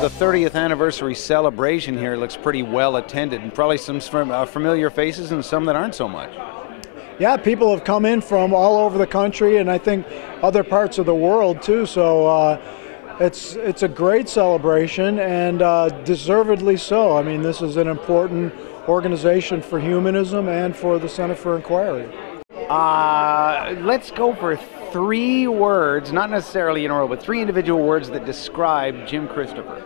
The 30th anniversary celebration here looks pretty well attended, and probably some familiar faces and some that aren't so much. Yeah, people have come in from all over the country, and I think other parts of the world too. So it's a great celebration, and deservedly so. I mean, this is an important organization for humanism and for the Center for Inquiry. Let's go for 3 words, not necessarily in a row, but 3 individual words that describe Jim Christopher.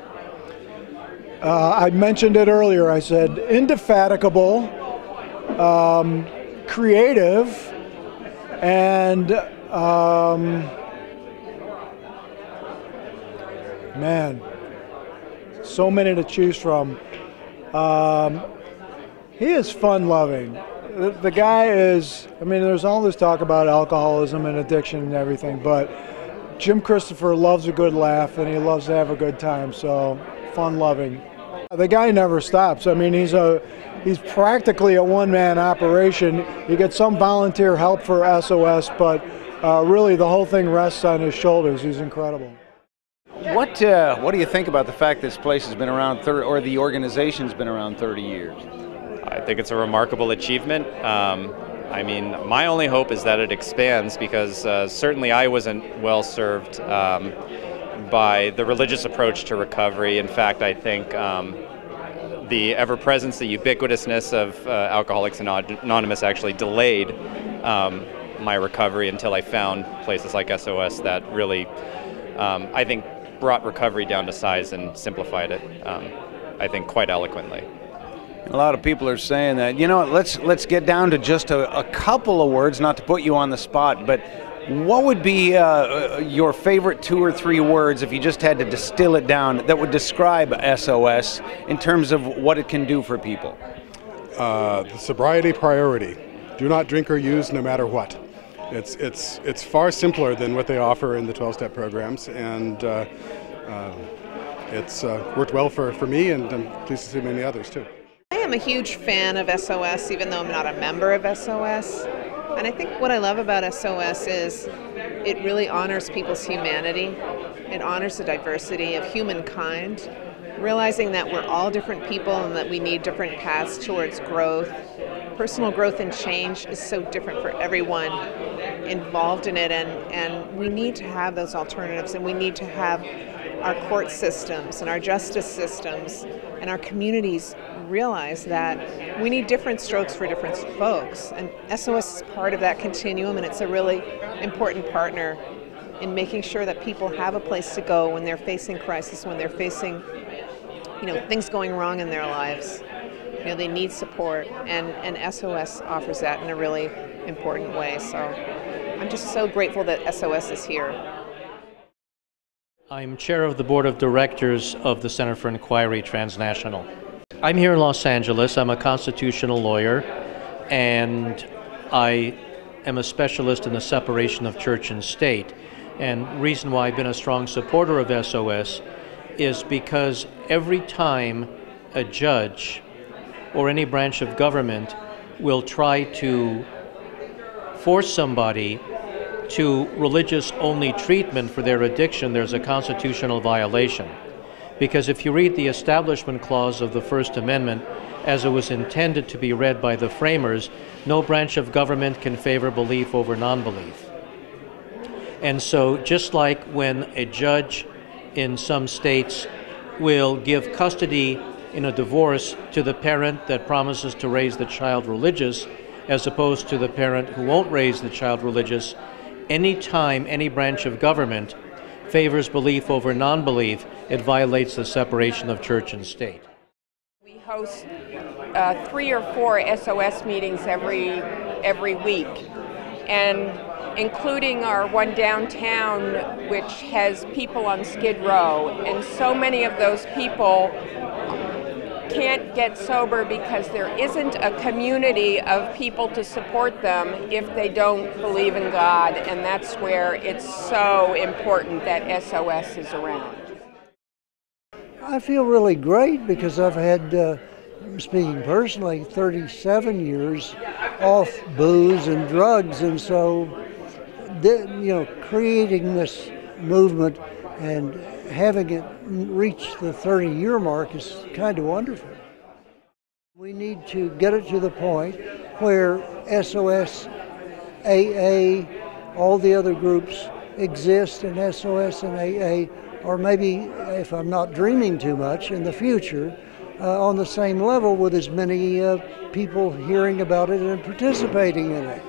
I mentioned it earlier. I said indefatigable, creative, and man, so many to choose from. He is fun-loving. The guy is, I mean, there's all this talk about alcoholism and addiction and everything, but Jim Christopher loves a good laugh and he loves to have a good time, so fun-loving. The guy never stops. I mean, he's practically a one-man operation. You get some volunteer help for SOS, but really the whole thing rests on his shoulders. He's incredible. What do you think about the fact this place has been around, or the organization's been around 30 years? I think it's a remarkable achievement. I mean, my only hope is that it expands, because certainly I wasn't well served by the religious approach to recovery. In fact, I think the ever-presence, the ubiquitousness of Alcoholics Anonymous actually delayed my recovery until I found places like SOS that really, I think, brought recovery down to size and simplified it, I think, quite eloquently. A lot of people are saying that, you know, let's get down to just a couple of words, not to put you on the spot, but what would be your favorite 2 or 3 words, if you just had to distill it down, that would describe SOS in terms of what it can do for people? The sobriety priority. Do not drink or use no matter what. It's far simpler than what they offer in the 12-step programs, and it's worked well for me, and I'm pleased to see many others too. I am a huge fan of SOS, even though I'm not a member of SOS. And I think what I love about SOS is it really honors people's humanity. It honors the diversity of humankind, realizing that we're all different people and that we need different paths towards growth. Personal growth and change is so different for everyone involved in it, and we need to have those alternatives, and we need to have our court systems and our justice systems and our communities realize that we need different strokes for different folks, and SOS is part of that continuum, and it's a really important partner in making sure that people have a place to go when they're facing crisis, when they're facing, you know, things going wrong in their lives. You know, they need support, and SOS offers that in a really important way. So I'm just so grateful that SOS is here. I'm chair of the board of directors of the Center for Inquiry Transnational. I'm here in Los Angeles. I'm a constitutional lawyer, and I am a specialist in the separation of church and state. And the reason why I've been a strong supporter of SOS is because every time a judge or any branch of government will try to force somebody to religious-only treatment for their addiction, there's a constitutional violation. Because if you read the Establishment Clause of the First Amendment, as it was intended to be read by the framers, no branch of government can favor belief over non-belief. And so just like when a judge in some states will give custody in a divorce to the parent that promises to raise the child religious, as opposed to the parent who won't raise the child religious, anytime any branch of government favors belief over non-belief, it violates the separation of church and state. We host 3 or 4 SOS meetings every week, and including our one downtown, which has people on Skid Row, and so many of those people can't get sober because there isn't a community of people to support them if they don't believe in God, and that's where it's so important that SOS is around. I feel really great because I've had, speaking personally, 37 years off booze and drugs, and so, you know, creating this movement and having it reach the 30-year mark is kind of wonderful. We need to get it to the point where SOS, AA, all the other groups exist, and SOS and AA are maybe, if I'm not dreaming too much, in the future, on the same level with as many people hearing about it and participating in it.